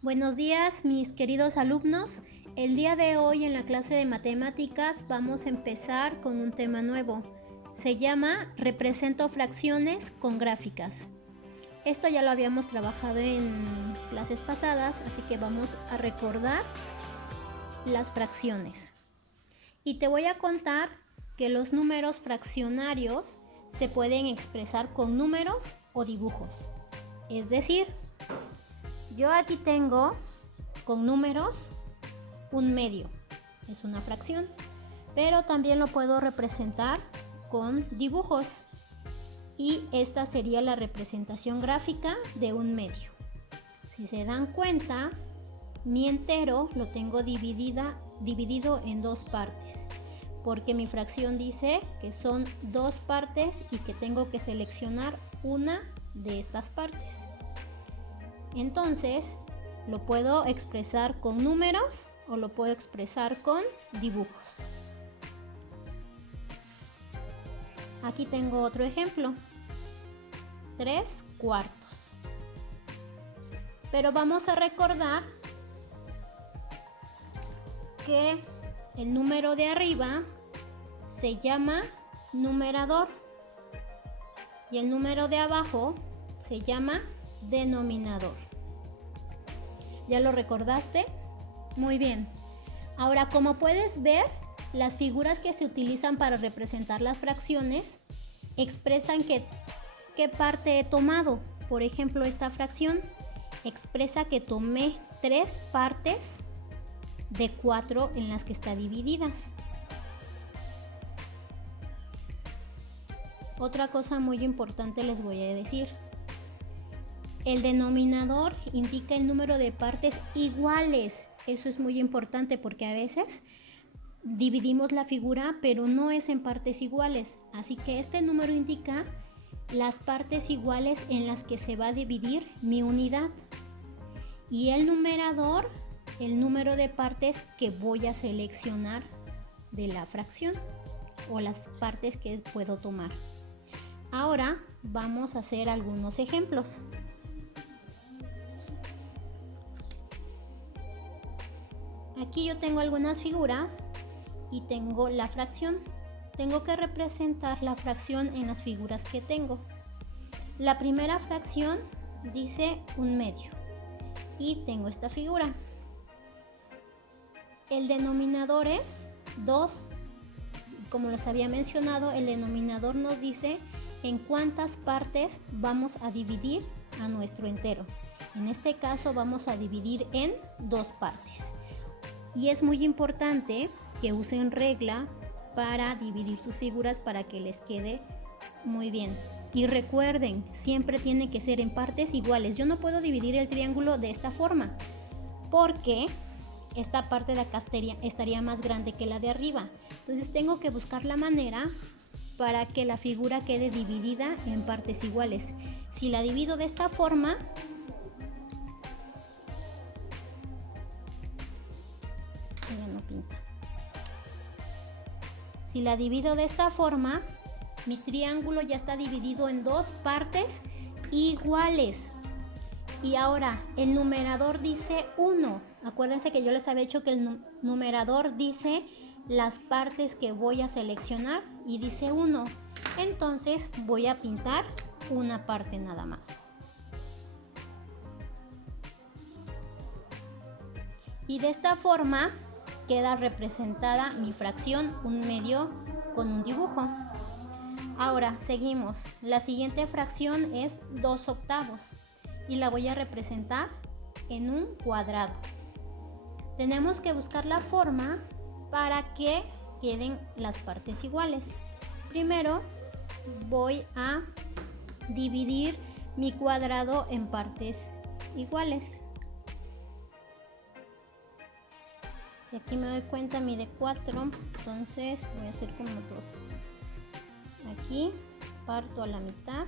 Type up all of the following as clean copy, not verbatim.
Buenos días, mis queridos alumnos. El día de hoy en la clase de matemáticas vamos a empezar con un tema nuevo. Se llama Represento fracciones con gráficas. Esto ya lo habíamos trabajado en clases pasadas, así que vamos a recordar las fracciones. Y te voy a contar que los números fraccionarios se pueden expresar con números o dibujos. Es decir, yo aquí tengo con números un medio, es una fracción, pero también lo puedo representar con dibujos y esta sería la representación gráfica de un medio. Si se dan cuenta, mi entero lo tengo dividido en dos partes, porque mi fracción dice que son dos partes y que tengo que seleccionar una de estas partes. Entonces, lo puedo expresar con números o lo puedo expresar con dibujos. Aquí tengo otro ejemplo. 3/4. Pero vamos a recordar que el número de arriba se llama numerador y el número de abajo se llama denominador. ¿Ya lo recordaste? Muy bien. Ahora, como puedes ver, las figuras que se utilizan para representar las fracciones expresan qué parte he tomado. Por ejemplo, esta fracción expresa que tomé 3 partes de 4 en las que está divididas. Otra cosa muy importante les voy a decir. El denominador indica el número de partes iguales. Eso es muy importante porque a veces dividimos la figura, pero no es en partes iguales. Así que este número indica las partes iguales en las que se va a dividir mi unidad. Y el numerador, el número de partes que voy a seleccionar de la fracción o las partes que puedo tomar. Ahora vamos a hacer algunos ejemplos. Aquí yo tengo algunas figuras y tengo la fracción. Tengo que representar la fracción en las figuras que tengo. La primera fracción dice un medio y tengo esta figura. El denominador es 2. Como les había mencionado, el denominador nos dice en cuántas partes vamos a dividir a nuestro entero. En este caso vamos a dividir en 2 partes. Y es muy importante que usen regla para dividir sus figuras para que les quede muy bien. Y recuerden, siempre tiene que ser en partes iguales. Yo no puedo dividir el triángulo de esta forma porque esta parte de acá estaría más grande que la de arriba. Entonces tengo que buscar la manera para que la figura quede dividida en partes iguales. Si la divido de esta forma, ya no pinta. Si la divido de esta forma, mi triángulo ya está dividido en 2 partes iguales. Y ahora, el numerador dice 1. Acuérdense que yo les había dicho que el numerador dice las partes que voy a seleccionar y dice 1. Entonces voy a pintar una parte nada más. Y de esta forma queda representada mi fracción, un medio con un dibujo. Ahora seguimos. La siguiente fracción es 2/8 y la voy a representar en un cuadrado. Tenemos que buscar la forma para que queden las partes iguales. Primero voy a dividir mi cuadrado en partes iguales. Si aquí me doy cuenta mide 4, entonces voy a hacer como 2. Aquí parto a la mitad.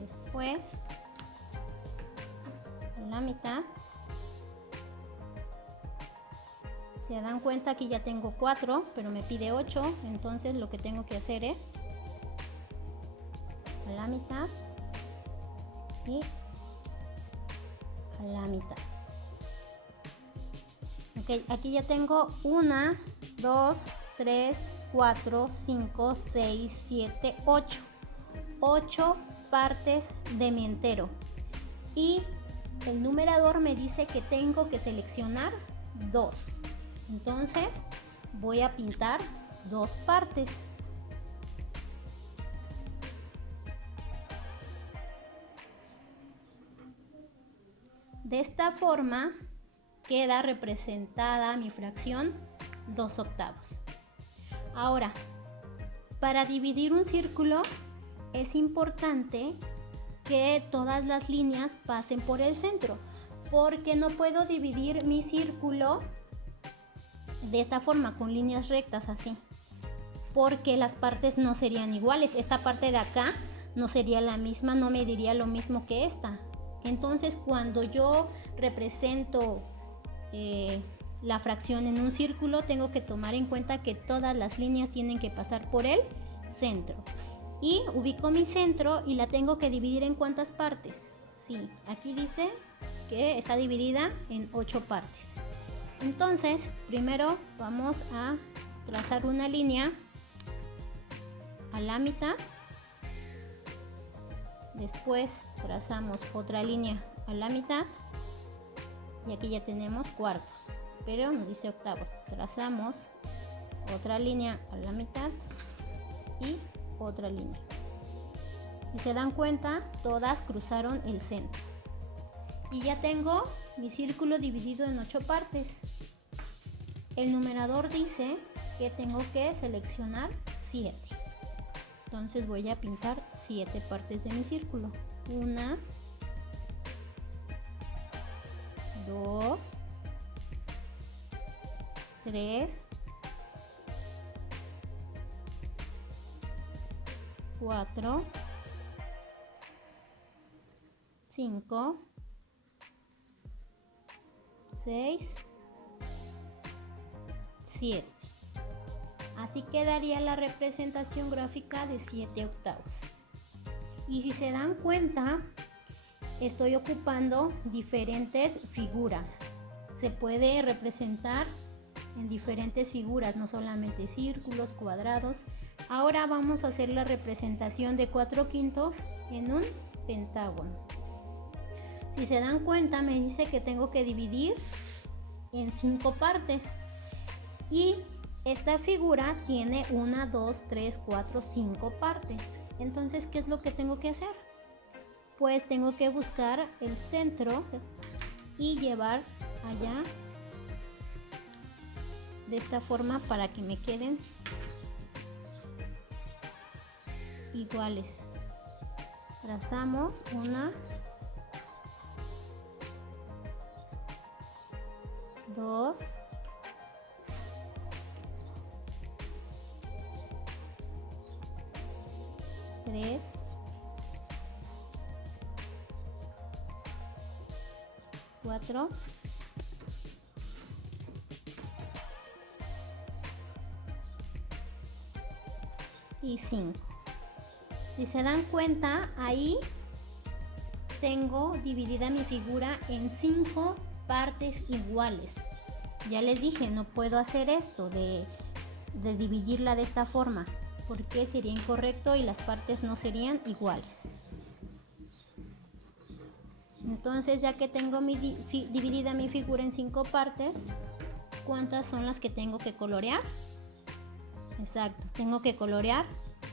Después la mitad. Se dan cuenta que ya tengo 4, pero me pide 8, entonces lo que tengo que hacer es a la mitad y a la mitad. Ok, aquí ya tengo 1, 2, 3, 4, 5, 6, 7, 8. 8 partes de mi entero. Y el numerador me dice que tengo que seleccionar 2. Entonces voy a pintar 2 partes. De esta forma queda representada mi fracción 2/8. Ahora, para dividir un círculo es importante que todas las líneas pasen por el centro, porque no puedo dividir mi círculo de esta forma, con líneas rectas así, porque las partes no serían iguales. Esta parte de acá no sería la misma, no mediría lo mismo que esta. Entonces, cuando yo represento la fracción en un círculo, tengo que tomar en cuenta que todas las líneas tienen que pasar por el centro. Y ubico mi centro y la tengo que dividir en ¿cuántas partes? Sí, aquí dice que está dividida en 8 partes. Entonces, primero vamos a trazar una línea a la mitad. Después trazamos otra línea a la mitad. Y aquí ya tenemos cuartos, pero nos dice octavos. Trazamos otra línea a la mitad y otra línea. Si se dan cuenta, todas cruzaron el centro. Y ya tengo mi círculo dividido en 8 partes. El numerador dice que tengo que seleccionar 7. Entonces voy a pintar 7 partes de mi círculo. 1, 2, 3, 4, 5, 6, 7. Así quedaría la representación gráfica de 7/8. Y si se dan cuenta, estoy ocupando diferentes figuras. Se puede representar en diferentes figuras, no solamente círculos, cuadrados. Ahora vamos a hacer la representación de 4/5 en un pentágono. Si se dan cuenta, me dice que tengo que dividir en 5 partes. Y esta figura tiene 1, 2, 3, 4, 5 partes. Entonces, ¿qué es lo que tengo que hacer? Pues tengo que buscar el centro y llevar allá de esta forma para que me queden iguales. Trazamos 1, 2, 3, 4, y 5. Si se dan cuenta, ahí tengo dividida mi figura en 5 partes iguales. Ya les dije, no puedo hacer esto de dividirla de esta forma, porque sería incorrecto y las partes no serían iguales. Entonces, ya que tengo dividida mi figura en 5 partes, ¿cuántas son las que tengo que colorear? Exacto, tengo que colorear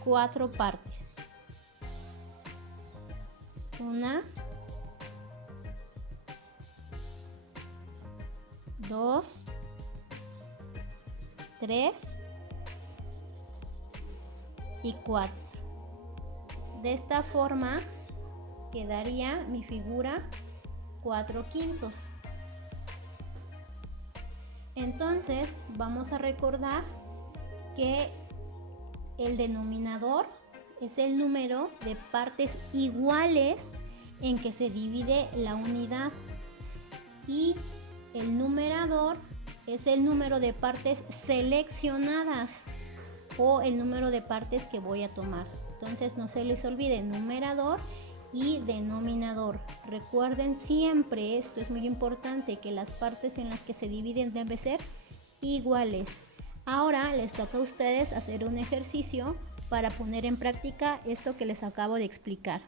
4 partes. 1, 2, 3 y 4. De esta forma quedaría mi figura 4/5. Entonces vamos a recordar que el denominador es el número de partes iguales en que se divide la unidad y el numerador es el número de partes seleccionadas o el número de partes que voy a tomar. Entonces no se les olvide numerador y denominador. Recuerden siempre, esto es muy importante, que las partes en las que se dividen deben ser iguales. Ahora les toca a ustedes hacer un ejercicio para poner en práctica esto que les acabo de explicar.